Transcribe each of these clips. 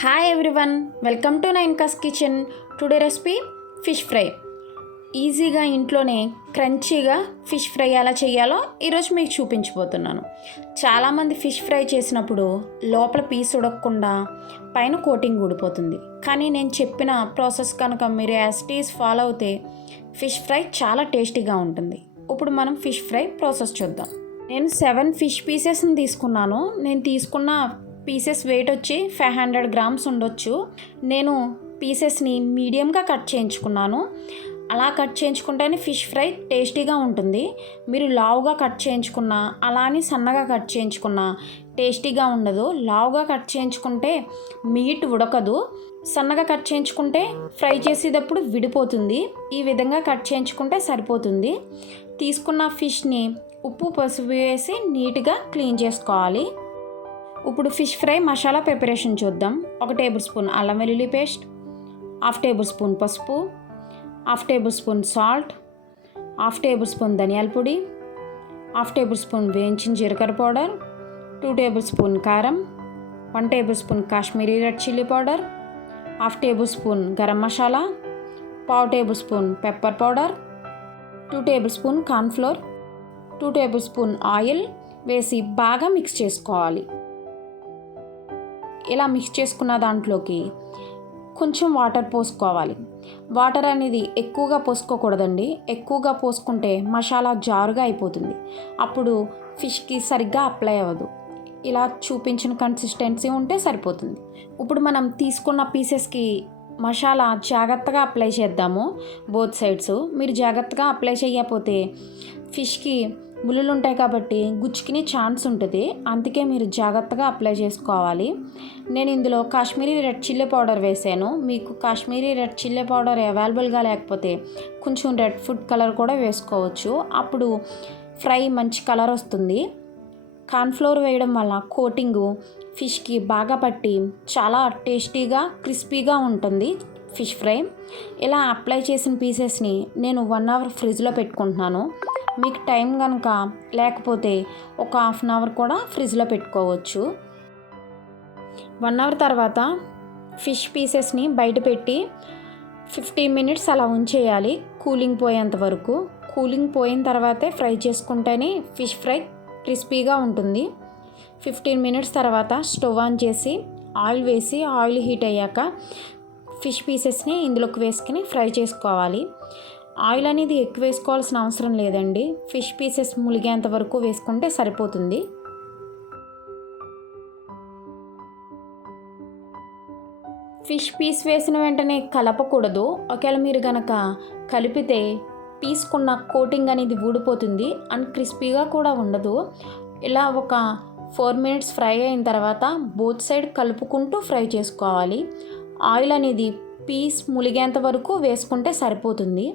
Hi everyone, welcome to నైన్కాస్ kitchen. Today recipe fish fry. ఈజీగా ఇంట్లోనే క్రంచీగా ఫిష్ ఫ్రై ఎలా చేయాలో ఈరోజు మీకు చూపించబోతున్నాను. చాలామంది ఫిష్ ఫ్రై చేసినప్పుడు లోపల పీస్ ఉడకకుండా పైన కోటింగ్ ఊడిపోతుంది. కానీ నేను చెప్పిన ప్రాసెస్ కనుక మీరు యాజ్ ఇట్ ఈజ్ ఫాలో అవుతే ఫిష్ ఫ్రై చాలా టేస్టీగా ఉంటుంది. ఇప్పుడు మనం ఫిష్ ఫ్రై ప్రాసెస్ చూద్దాం. నేను 7 ఫిష్ పీసెస్ని తీసుకున్నాను. నేను తీసుకున్న పీసెస్ వెయిట్ వచ్చి 500 గ్రామ్స్ ఉండొచ్చు. నేను పీసెస్ని మీడియంగా కట్ చేయించుకున్నాను. అలా కట్ చేయించుకుంటేనే ఫిష్ ఫ్రై టేస్టీగా ఉంటుంది. మీరు లావుగా కట్ చేయించుకున్నా అలా అని సన్నగా కట్ చేయించుకున్నా టేస్టీగా ఉండదు. లావుగా కట్ చేయించుకుంటే మీట్ ఉడకదు, సన్నగా కట్ చేయించుకుంటే ఫ్రై చేసేటప్పుడు విడిపోతుంది. ఈ విధంగా కట్ చేయించుకుంటే సరిపోతుంది. తీసుకున్న ఫిష్ని ఉప్పు పసుపు వేసి నీట్గా క్లీన్ చేసుకోవాలి. ఇప్పుడు ఫిష్ ఫ్రై మసాలా ప్రిపరేషన్ చూద్దాం. 1 టేబుల్ స్పూన్ అల్లం వెల్లుల్లి పేస్ట్, 1/2 టేబుల్ స్పూన్ పసుపు, 1/2 table spoon salt, 1/2 table spoon ధనియాల పొడి, 1/2 టేబుల్ స్పూన్ వేయించిన జీలకర్ర పౌడర్, 2 టేబుల్ స్పూన్ కారం, 1 table spoon Kashmiri red chilli powder, 1/2 table spoon garam masala, 1/2 table spoon pepper powder, 2 table spoon cornflour, 2 table spoon oil వేసి బాగా మిక్స్ చేసుకోవాలి. ఇలా మిక్స్ చేసుకున్న దాంట్లోకి కొంచెం వాటర్ పోసుకోవాలి. వాటర్ అనేది ఎక్కువగా పోసుకోకూడదండి. ఎక్కువగా పోసుకుంటే మసాలా జారుగా అయిపోతుంది. అప్పుడు ఫిష్కి సరిగ్గా అప్లై అవ్వదు. ఇలా చూపించిన కన్సిస్టెన్సీ ఉంటే సరిపోతుంది. ఇప్పుడు మనం తీసుకున్న పీసెస్కి మసాలా జాగ్రత్తగా అప్లై చేద్దాము, బోత్ సైడ్స్. మీరు జాగ్రత్తగా అప్లై చేయకపోతే ఫిష్కి ముళ్ళులు ఉంటాయి కాబట్టి గుచ్చుకునే ఛాన్స్ ఉంటుంది. అందుకే మీరు జాగ్రత్తగా అప్లై చేసుకోవాలి. నేను ఇందులో కాశ్మీరీ రెడ్ చిల్లీ పౌడర్ వేసాను. మీకు కాశ్మీరీ రెడ్ చిల్లీ పౌడర్ అవైలబుల్గా లేకపోతే కొంచెం రెడ్ ఫుడ్ కలర్ కూడా వేసుకోవచ్చు. అప్పుడు ఫ్రై మంచి కలర్ వస్తుంది. కార్న్ఫ్లోర్ వేయడం వల్ల కోటింగు ఫిష్కి బాగా పట్టి చాలా టేస్టీగా క్రిస్పీగా ఉంటుంది ఫిష్ ఫ్రై. ఇలా అప్లై చేసిన పీసెస్ని నేను 1 అవర్ ఫ్రిడ్జ్లో పెట్టుకుంటున్నాను. మీకు టైం కనుక లేకపోతే ఒక 1/2 అవర్ కూడా ఫ్రిడ్జ్లో పెట్టుకోవచ్చు. 1 అవర్ తర్వాత ఫిష్ పీసెస్ని బయట పెట్టి 15 మినిట్స్ అలా ఉంచేయాలి, కూలింగ్ పోయేంత వరకు. కూలింగ్ పోయిన తర్వాతే ఫ్రై చేసుకుంటేనే ఫిష్ ఫ్రై క్రిస్పీగా ఉంటుంది. 15 మినిట్స్ తర్వాత స్టవ్ ఆన్ చేసి ఆయిల్ వేసి ఆయిల్ హీట్ అయ్యాక ఫిష్ పీసెస్ని ఇందులోకి వేసుకుని ఫ్రై చేసుకోవాలి. ఆయిల్ అనేది ఎక్కువ వేసుకోవాల్సిన అవసరం లేదండి. ఫిష్ పీసెస్ ములిగేంత వరకు వేసుకుంటే సరిపోతుంది. ఫిష్ పీస్ వేసిన వెంటనే కలపకూడదు. ఒకవేళ మీరు కనుక కలిపితే పీస్కున్న కోటింగ్ అనేది ఊడిపోతుంది అండ్ క్రిస్పీగా కూడా ఉండదు. ఇలా ఒక 4 మినిట్స్ ఫ్రై అయిన తర్వాత బోత్ సైడ్ కలుపుకుంటూ ఫ్రై చేసుకోవాలి. ఆయిల్ అనేది పీస్ ములిగేంత వరకు వేసుకుంటే సరిపోతుంది.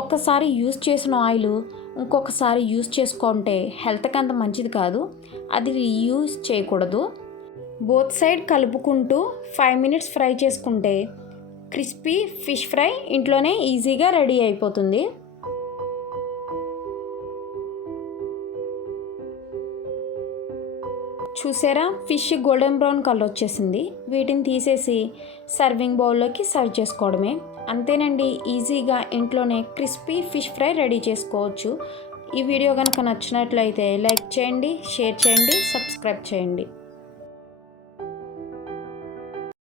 ఒక్కసారి యూజ్ చేసిన ఆయిల్ ఇంకొకసారి యూజ్ చేసుకుంటే హెల్త్కి అంత మంచిది కాదు. అది యూజ్ చేయకూడదు. బోత్ సైడ్ కలుపుకుంటూ 5 మినిట్స్ ఫ్రై చేసుకుంటే క్రిస్పీ ఫిష్ ఫ్రై ఇంట్లోనే ఈజీగా రెడీ అయిపోతుంది. చూసారా, ఫిష్ గోల్డెన్ బ్రౌన్ కలర్ వచ్చేసింది. వీటిని తీసేసి సర్వింగ్ బౌల్లోకి సర్వ్ చేసుకోవడమే. అంతేనండి, ఈజీగా ఇంట్లోనే క్రిస్పీ ఫిష్ ఫ్రై రెడీ చేసుకోవచ్చు. ఈ వీడియో కనుక నచ్చినట్లయితే లైక్ చేయండి, షేర్ చేయండి, సబ్స్క్రైబ్ చేయండి.